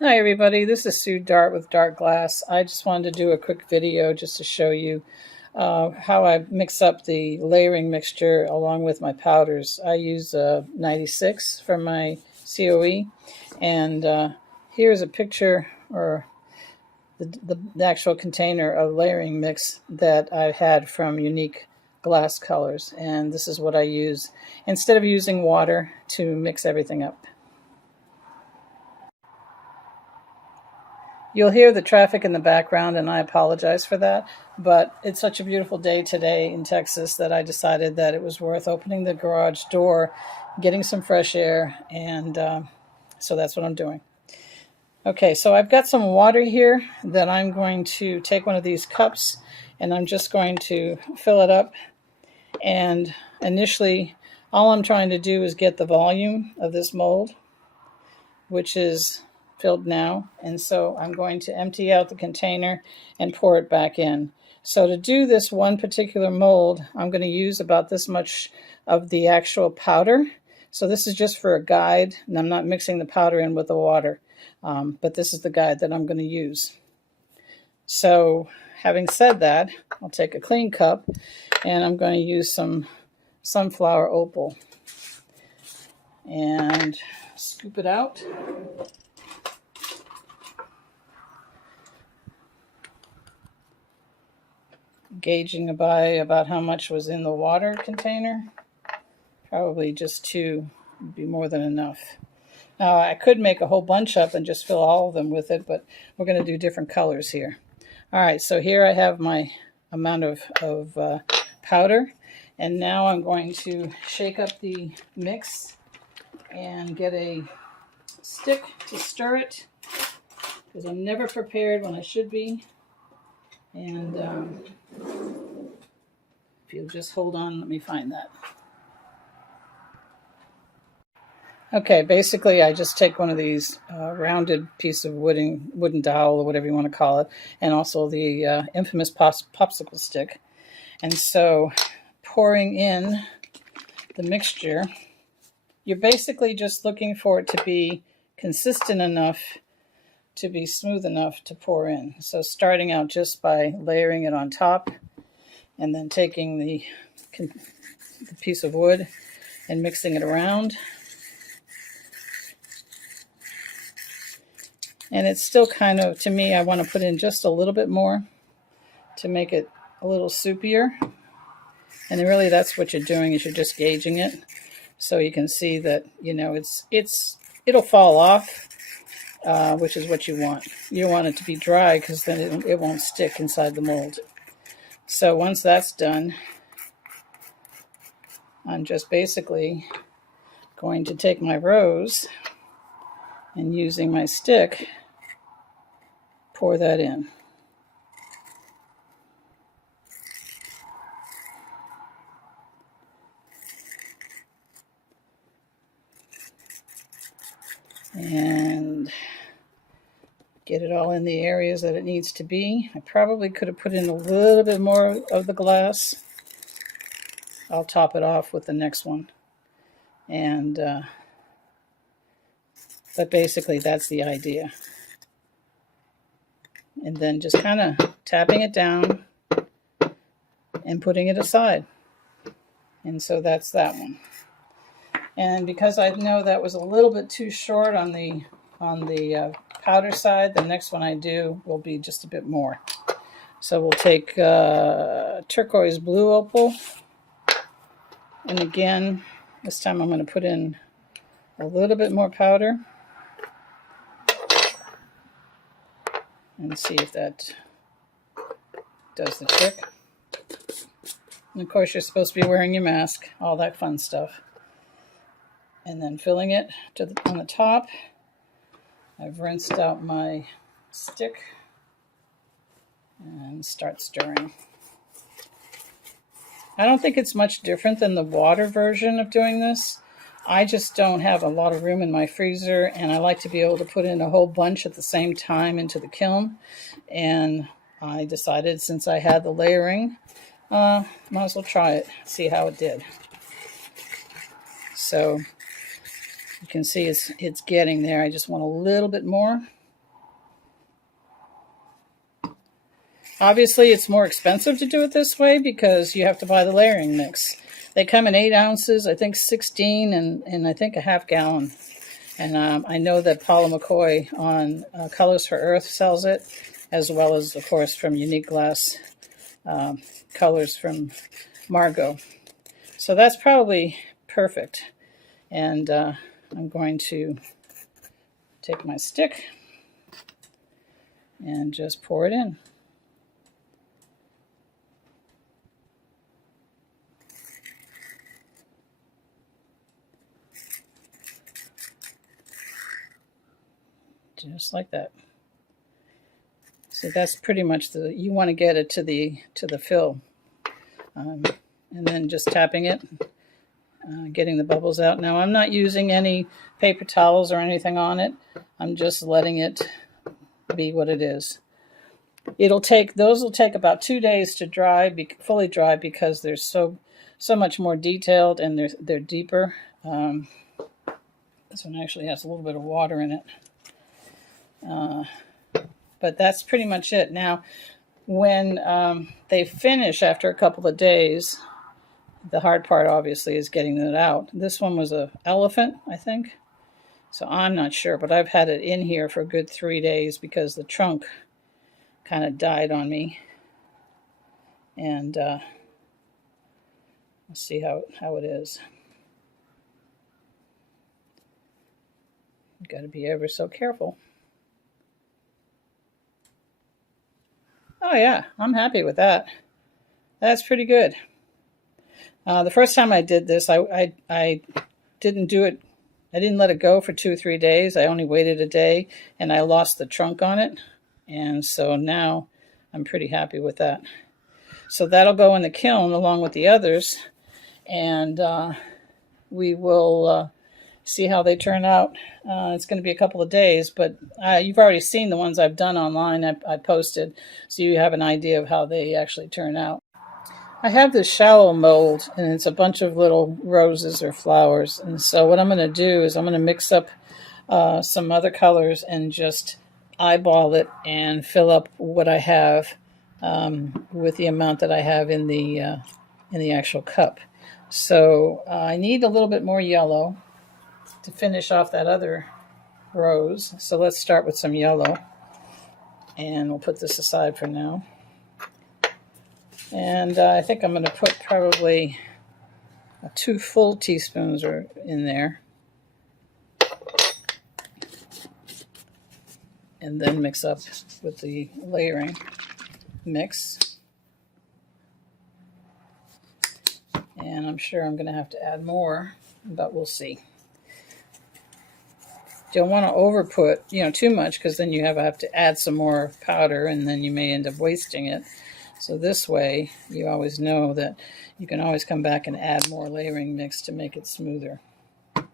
Hi everybody, this is Sue Dart with Dart Glass. I just wanted to do a quick video just to show you how I mix up the layering mixture along with my powders. I use 96 for my COE, and here's a picture or the actual container of layering mix that I had from Unique Glass Colors, and this is what I use instead of using water to mix everything up. You'll hear the traffic in the background, and I apologize for that, but it's such a beautiful day today in Texas that I decided that it was worth opening the garage door, getting some fresh air, and so that's what I'm doing. Okay, so I've got some water here that I'm going to take one of these cups, and I'm just going to fill it up, and initially all I'm trying to do is get the volume of this mold, which is filled now, and so I'm going to empty out the container and pour it back in. So to do this one particular mold, I'm going to use about this much of the actual powder. So this is just for a guide, and I'm not mixing the powder in with the water, but this is the guide that I'm going to use. So having said that, I'll take a clean cup, and I'm going to use some sunflower opal and scoop it out. Gauging by about how much was in the water container. Probably just 2 would be more than enough. Now I could make a whole bunch up and just fill all of them with it, but we're going to do different colors here. All right, so here I have my amount of powder, and now I'm going to shake up the mix and get a stick to stir it, because I'm never prepared when I should be. And if you'll just hold on, let me find that. Okay, basically I just take one of these rounded piece of wooden dowel, or whatever you want to call it, and also the infamous popsicle stick. And so pouring in the mixture, you're basically just looking for it to be consistent enough to be smooth enough to pour in. So starting out just by layering it on top, and then taking the piece of wood and mixing it around. And it's still kind of, to me, I want to put in just a little bit more to make it a little soupier. And really that's what you're doing, is you're just gauging it. So you can see that, you know, it'll fall off, which is what you want. You don't want it to be dry, because then it won't stick inside the mold. So once that's done, I'm just basically going to take my rose and, using my stick, pour that in. And get it all in the areas that it needs to be. I probably could have put in a little bit more of the glass. I'll top it off with the next one. And but basically that's the idea. And then just kind of tapping it down and putting it aside. And so that's that one. And because I know that was a little bit too short on the powder side, the next one I do will be just a bit more. So we'll take turquoise blue opal, and again, this time I'm going to put in a little bit more powder and see if that does the trick. And of course, you're supposed to be wearing your mask, all that fun stuff. And then filling it on the top. I've rinsed out my stick and start stirring. I don't think it's much different than the water version of doing this. I just don't have a lot of room in my freezer, and I like to be able to put in a whole bunch at the same time into the kiln. And I decided, since I had the layering, might as well try it, see how it did. So you can see it's getting there. I just want a little bit more. Obviously, it's more expensive to do it this way because you have to buy the layering mix. They come in 8 ounces, I think 16, and I think a half gallon. And I know that Paula McCoy on Colors for Earth sells it, as well as, of course, from Unique Glass Colors from Margot. So that's probably perfect. And I'm going to take my stick and just pour it in. Just like that. So that's pretty much you want to get it to the fill. And then just tapping it, getting the bubbles out. Now I'm not using any paper towels or anything on it. I'm just letting it be what it is. Those will take about 2 days to dry, fully dry, because they're so much more detailed and they're deeper. This one actually has a little bit of water in it. But that's pretty much it. Now, when they finish after a couple of days, the hard part obviously is getting it out. This one was an elephant, I think. So I'm not sure, but I've had it in here for a good 3 days because the trunk kind of died on me. And let's see how it is. You've got to be ever so careful. Oh yeah, I'm happy with that. That's pretty good. The first time I did this, I didn't do it. I didn't let it go for 2 or 3 days. I only waited a day, and I lost the trunk on it. And so now I'm pretty happy with that. So that'll go in the kiln along with the others, and we will see how they turn out. It's going to be a couple of days, but you've already seen the ones I've done online. I posted, so you have an idea of how they actually turn out. I have this shallow mold, and it's a bunch of little roses or flowers. And so what I'm going to do is I'm going to mix up some other colors and just eyeball it and fill up what I have with the amount that I have in the actual cup. So I need a little bit more yellow to finish off that other rose. So let's start with some yellow, and we'll put this aside for now. And I think I'm going to put probably 2 full teaspoons in there, and then mix up with the layering mix. And I'm sure I'm going to have to add more, but we'll see. You don't want to overput, too much, because then you have to add some more powder, and then you may end up wasting it. So this way, you always know that you can always come back and add more layering mix to make it smoother. A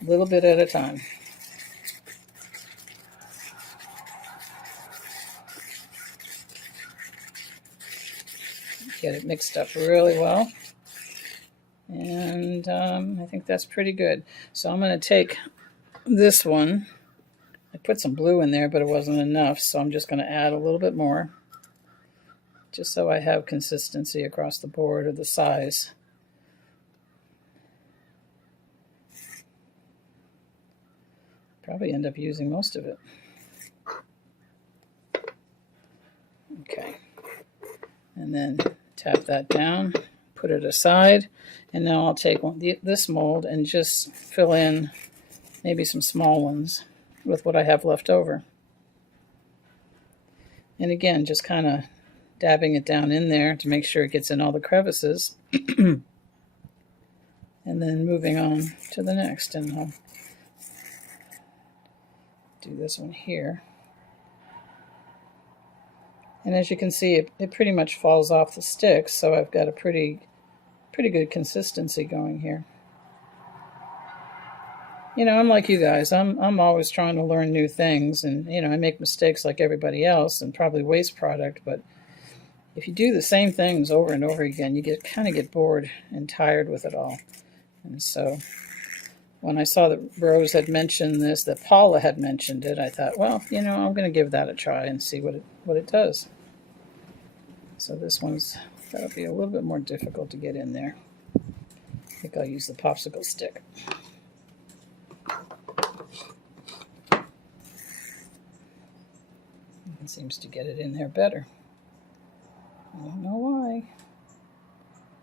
little bit at a time. Get it mixed up really well. And I think that's pretty good. So I'm going to take this one. I put some blue in there, but it wasn't enough, so I'm just going to add a little bit more, just so I have consistency across the board of the size. Probably end up using most of it. Okay. And then tap that down, put it aside, and now I'll take this mold and just fill in maybe some small ones with what I have left over. And again, just kind of dabbing it down in there to make sure it gets in all the crevices. And then moving on to the next, and I'll do this one here. And as you can see, it pretty much falls off the stick, so I've got a pretty good consistency going here. I'm like you guys. I'm always trying to learn new things, and I make mistakes like everybody else and probably waste product, but if you do the same things over and over again, you kind of get bored and tired with it all. And so when I saw that Rose had mentioned this, that Paula had mentioned it, I thought, well, I'm going to give that a try and see what it does. So this one's got to be a little bit more difficult to get in there. I think I'll use the popsicle stick. It seems to get it in there better. I don't know why.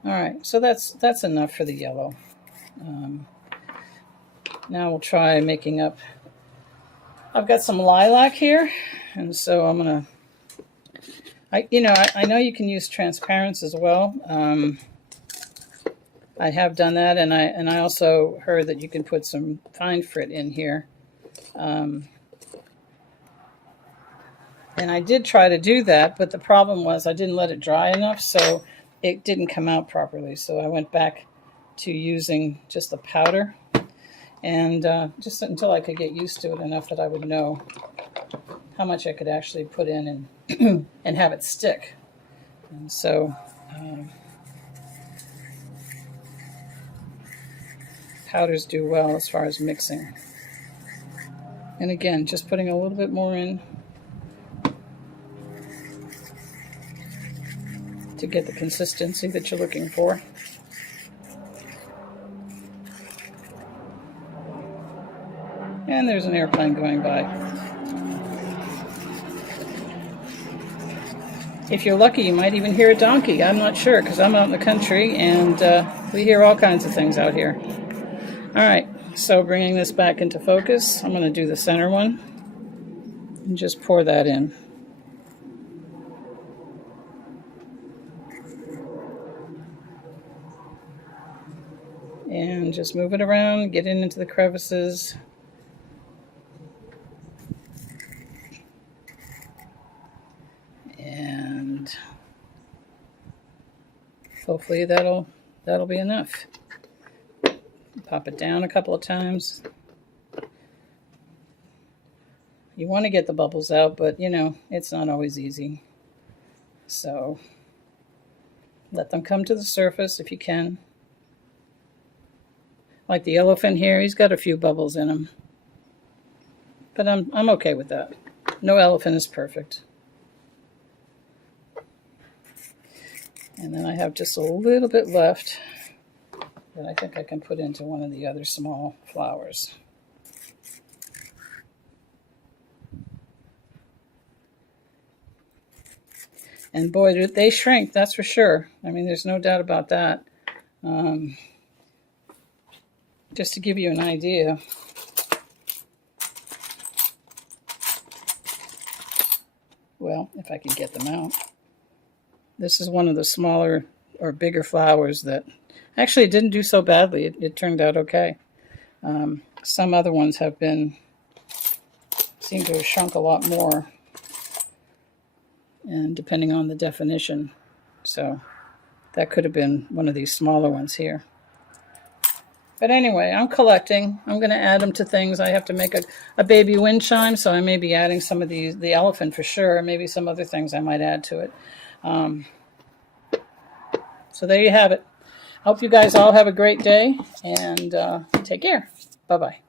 All right, so that's enough for the yellow. Now we'll try making up. I've got some lilac here, and so I'm gonna. I know you can use transparents as well. I have done that, and I also heard that you can put some fine frit in here. And I did try to do that, but the problem was I didn't let it dry enough, so it didn't come out properly. So I went back to using just the powder, and just until I could get used to it enough that I would know how much I could actually put in and and have it stick. And so powders do well as far as mixing. And again, just putting a little bit more in to get the consistency that you're looking for. And there's an airplane going by. If you're lucky, you might even hear a donkey. I'm not sure, because I'm out in the country, and we hear all kinds of things out here. All right, so bringing this back into focus, I'm going to do the center one and just pour that in. And just move it around, get it into the crevices. And hopefully that'll be enough. Pop it down a couple of times. You want to get the bubbles out, but it's not always easy. So let them come to the surface if you can. Like the elephant here, he's got a few bubbles in him. But I'm okay with that. No elephant is perfect. And then I have just a little bit left that I think I can put into one of the other small flowers. And boy, do they shrink, that's for sure. I mean, there's no doubt about that. Just to give you an idea. Well, if I can get them out. This is one of the smaller or bigger flowers that actually didn't do so badly. It turned out okay. Some other ones seem to have shrunk a lot more, and depending on the definition. So that could have been one of these smaller ones here. But anyway, I'm collecting. I'm going to add them to things. I have to make a baby wind chime, so I may be adding some of the elephant for sure, and maybe some other things I might add to it. So there you have it. Hope you guys all have a great day, and take care. Bye-bye.